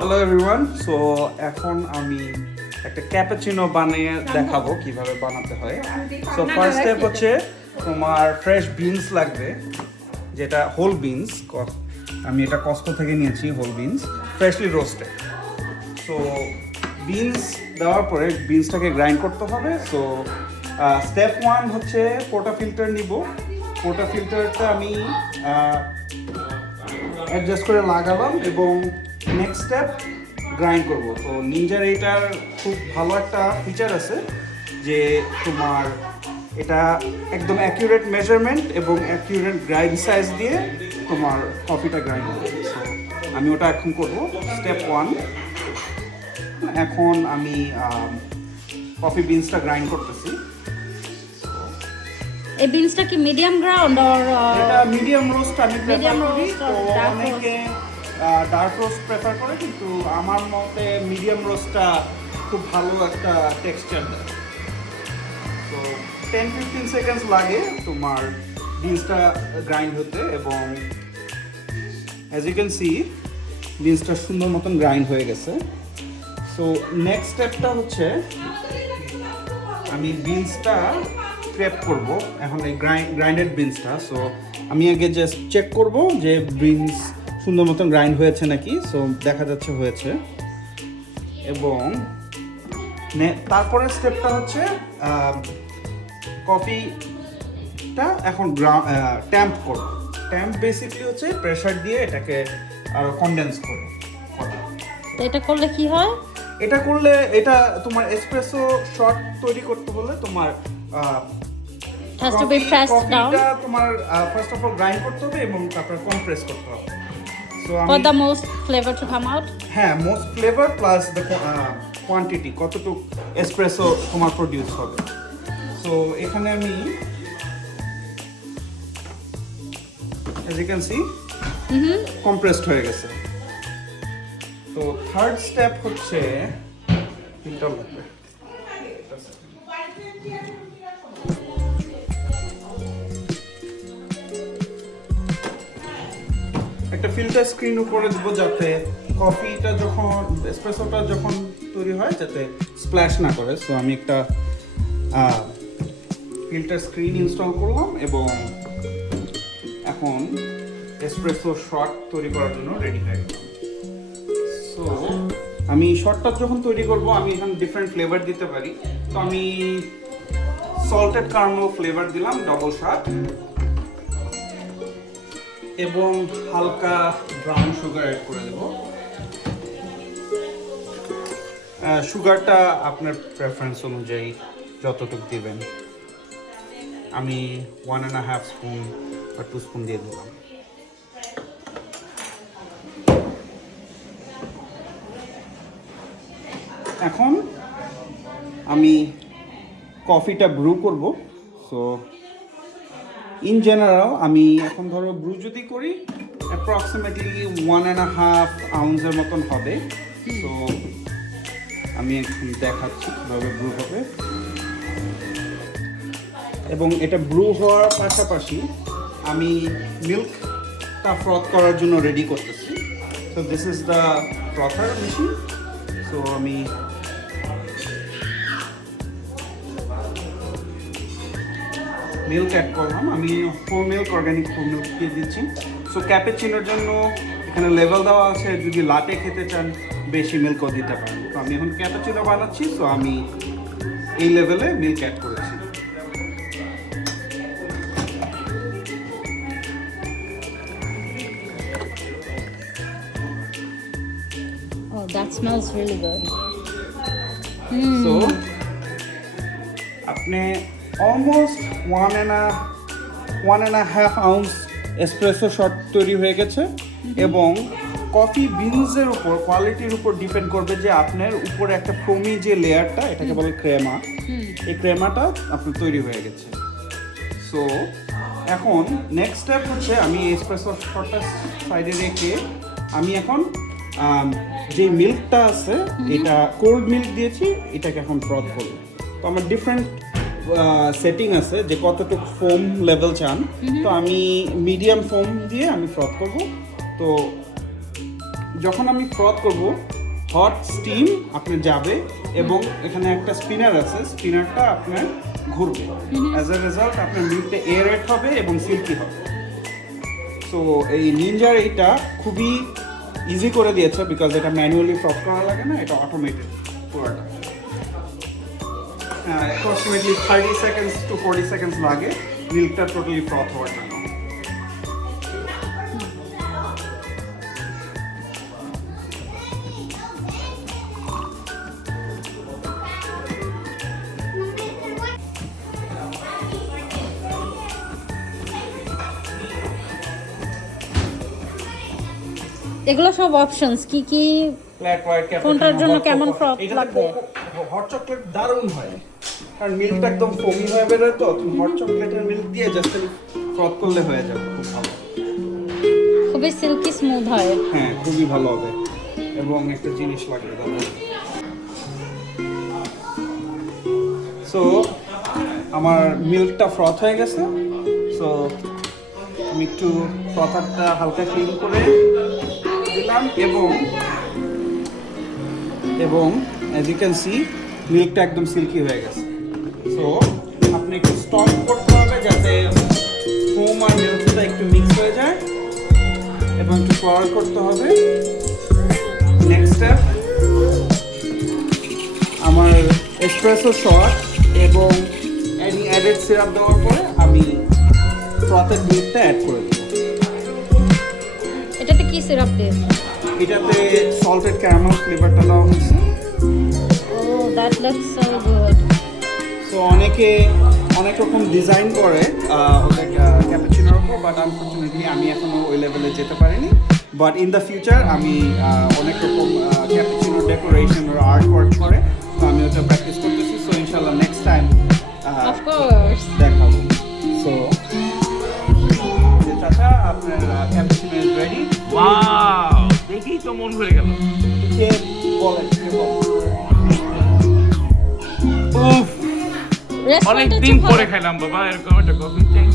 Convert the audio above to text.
Hello everyone, so এখন আমি একটা ক্যাপাচিনো বানিয়ে দেখাবো কিভাবে বানাতে হয়। সো ফার্স্ট স্টেপ হচ্ছে তোমার ফ্রেশ বিনস লাগবে, যেটা হোল বিনস। আমি এটা কস্কো থেকে নিয়েছি, whole beans freshly roasted. So beans দেওয়ার পরে বিনসটাকে গ্রাইন্ড করতে হবে। সো স্টেপ ওয়ান হচ্ছে পোর্টা ফিল্টার নিব। পোর্টা ফিল্টারটা আমি অ্যাডজাস্ট করে লাগালাম এবং নেক্সট স্টেপ গ্রাইন্ড করব। তো নিনজার এটার খুব ভালো একটা ফিচার আছে যে তোমার এটা একদম অ্যাকিউরেট মেজারমেন্ট এবং অ্যাকিউরেট গ্রাইন্ড সাইজ দিয়ে তোমার কফিটা গ্রাইন্ড করবে। সো আমি ওটা এখন করব। স্টেপ ওয়ান, এখন আমি কফি বিনসটা গ্রাইন্ড করতেছি। এই বিনসটা কি মিডিয়াম গ্রাউন্ড অর এটা মিডিয়াম রোস্ট আমি প্রেফার Medium করি। roast তো or dark অনেকে ডার্ক রোস্ট প্রেফার করে, কিন্তু আমার মতে মিডিয়াম রোস্টটা খুব ভালো একটা টেক্সচার দেয়। তো 10-15 সেকেন্ডস লাগে তোমার বিনসটা গ্রাইন্ড হতে, এবং অ্যাজ ইউ ক্যান সি বিনসটা সুন্দর মতন গ্রাইন্ড হয়ে গেছে। সো নেক্সট স্টেপটা হচ্ছে আমি বিনসটা ক্রেপ করব। এখন এই গ্রাইন্ডেড বিনসটা, সো আমি আগে জাস্ট চেক করব যে বিনস সুন্দর মতন গ্রাইন্ড হয়েছে নাকি। সো দেখা যাচ্ছে হয়েছে। এবং তারপরের স্টেপটা হচ্ছে কফিটা এখন ট্যাম্প করব। ট্যাম্প বেসিকলি হচ্ছে প্রেসার দিয়ে এটাকে আরো কনডেন্স করে। এটা করলে কি হয়? এটা করলে এটা তোমার এসপ্রেসো শট তৈরি করতে হলে তোমার It has to be pressed down কফিটা তোমার ফার্স্ট অফ অল গ্রাইন্ড করতে হবে এবং তারপর কম্প্রেস করতে হবে। So for the most flavor to come out. হ্যাঁ, most flavour plus the quantity, কতটুকু এসপ্রেসো তোমার প্রডিউস হবে। সো এখানে আমি as you can see compressed হয়ে গেছে। তো থার্ড স্টেপ হচ্ছে ফিল্টার লাগবে। একটা ফিল্টার স্ক্রিন উপরে দেবো যাতে কফিটা যখন এসপ্রেসোটা যখন তৈরি হয় যাতে স্প্ল্যাশ না করে। সো আমি একটা ফিল্টার স্ক্রিন ইনস্টল করলাম এবং এখন এসপ্রেসো শট তৈরি করার জন্য রেডি হয়ে গেলাম। সো আমি শটটা যখন তৈরি করব আমি এখানে ডিফারেন্ট ফ্লেভার দিতে পারি। তো আমি সল্টেড কারামেল ফ্লেভার দিলাম, ডবল শট, এবং হালকা ব্রাউন সুগার অ্যাড করে দেব। সুগারটা আপনার প্রেফারেন্স অনুযায়ী যতটুকু দিবেন। আমি 1.5 স্পুন বা 2 স্পুন দিয়ে দিলাম। এখন আমি কফিটা ব্রু করব। সো ইন জেনারেল আমি এখন ধরো ব্রু যদি করি অ্যাপ্রক্সিমেটলি 1.5 আউন্সের মতন হবে। তো আমি এখন দেখাচ্ছি কীভাবে ব্রু হবে। এবং এটা ব্রু হওয়ার পাশাপাশি আমি মিল্কটা ফ্রথ করার জন্য রেডি করতেছি। So this is the frother machine. So আমি মিল্ক অ্যাড করলাম। আমি whole milk, organic whole milk দিয়ে দিচ্ছি। সো ক্যাপাচিনোর জন্য এখানে লেভেল দেওয়া আছে, যদি লাটে খেতে চান বেশি মিল্কও দিতে পারেন। তো আমি এখন ক্যাপাচিনো বানাচ্ছি, সো আমি এই লেভেলে মিল্ক অ্যাড করেছি। Oh, that smells really good. So আপনি অলমোস্ট 1.5 আউন্স এসপ্রেসো শট তৈরি হয়ে গেছে। এবং কফি বিনসের উপর কোয়ালিটির উপর ডিপেন্ড করবে যে আপনার উপরে একটা ফোমি যে লেয়ারটা, এটাকে বলে ক্রেমা, এই ক্রেমাটা আপনার তৈরি হয়ে গেছে। সো এখন নেক্সট স্টেপ হচ্ছে আমি এসপ্রেসো শটটা সাইডে রেখে আমি এখন যে মিল্কটা আছে এটা কোল্ড মিল্ক দিয়েছি, এটাকে এখন ফ্রথ করব। তো আমার ডিফারেন্ট সেটিং আছে যে কতটুকু ফোম লেভেল চান। তো আমি মিডিয়াম ফোম দিয়ে আমি ফ্রথ করব। তো যখন আমি ফ্রথ করব হট স্টিম আপনার যাবে এবং এখানে একটা স্পিনার আছে, স্পিনারটা আপনার ঘুরবে। অ্যাজ এ রেজাল্ট আপনার মিল্কটা এয়ারেট হবে এবং সিল্কি হবে। সো এই নিনজার এইটা খুবই ইজি করে দিয়েছে, বিকজ এটা ম্যানুয়ালি ফ্রথ করা লাগে না, এটা অটোমেটেড পুরোটা। অ্যাপ্রক্সিমেটলি 30 সেকেন্ডস টু 40 সেকেন্ডস লাগে মিল্কটা টোটালি ফ্রথ হওয়ার জন্য। এগুলো সব অপশনস কি কি? ফ্ল্যাট হোয়াইট কোনটার জন্য কেমন froth লাগবে? হট চকলেট দারুণ হয়, কারণ মিল্কটা একদম ফোমি হয়ে বেরোয়, তো তুমি হট চকলেটের মিল্ক দিয়ে জাস্ট ফ্রথ করলে হয়ে যাবে, খুব ভালো। খুবই সিল্কি স্মুথ হয়। হ্যাঁ, খুবই ভালো হবে। এবং একটা জিনিস লাগবে দাদা, সো আমার মিল্কটা ফ্রথ হয়ে গেছে। সো আমি একটু ফ্রথারটা হালকা ক্লিন করে দিলাম এবং অ্যাজ ইউ ক্যান সি মিল্কটা একদম সিল্কি হয়ে গেছে। সো আপনি একটু স্টপ করতে হবে যাতে ফোম আর মিল্কটা একটু মিক্স হয়ে যায় এবং একটু ফ্লোর করতে হবে। নেক্সট স্টেপ, আমার এসপ্রেসো শট এবং অ্যাডেড সিরাপ দেওয়ার পরে আমি ফ্রথের মিল্কটা অ্যাড করে দেবো। এটাতে কি সিরাপ দিয়েছে? এটাতে সল্টেড ক্যারামেল ফ্লেভারটা দেওয়া হয়েছে। Oh that looks so good. So অনেকে অনেক রকম ডিজাইন করে ওদের ক্যাপাচিনোর উপর, বাট আনফর্চুনেটলি আমি এখনো ওই লেভেলে যেতে পারিনি। বাট ইন দ্য ফিউচার আমি অনেক রকম ক্যাপাচিনো ডেকোরেশন আর আর্ট ওয়ার্ক করে, তো আমি ওটা প্র্যাকটিস করতেছি। সো ইনশাল্লাহ নেক্সট টাইম অফ কোর্স দেখাবো। সো চাচা আপনার ক্যাপাচিনো ইজ রেডি। ওয়াও, দেখেই তো মন ভরে গেল। কে বলেন উফ, অনেক দিন পরে খাইলাম বাবা এরকম একটা কফি। থ্যাংক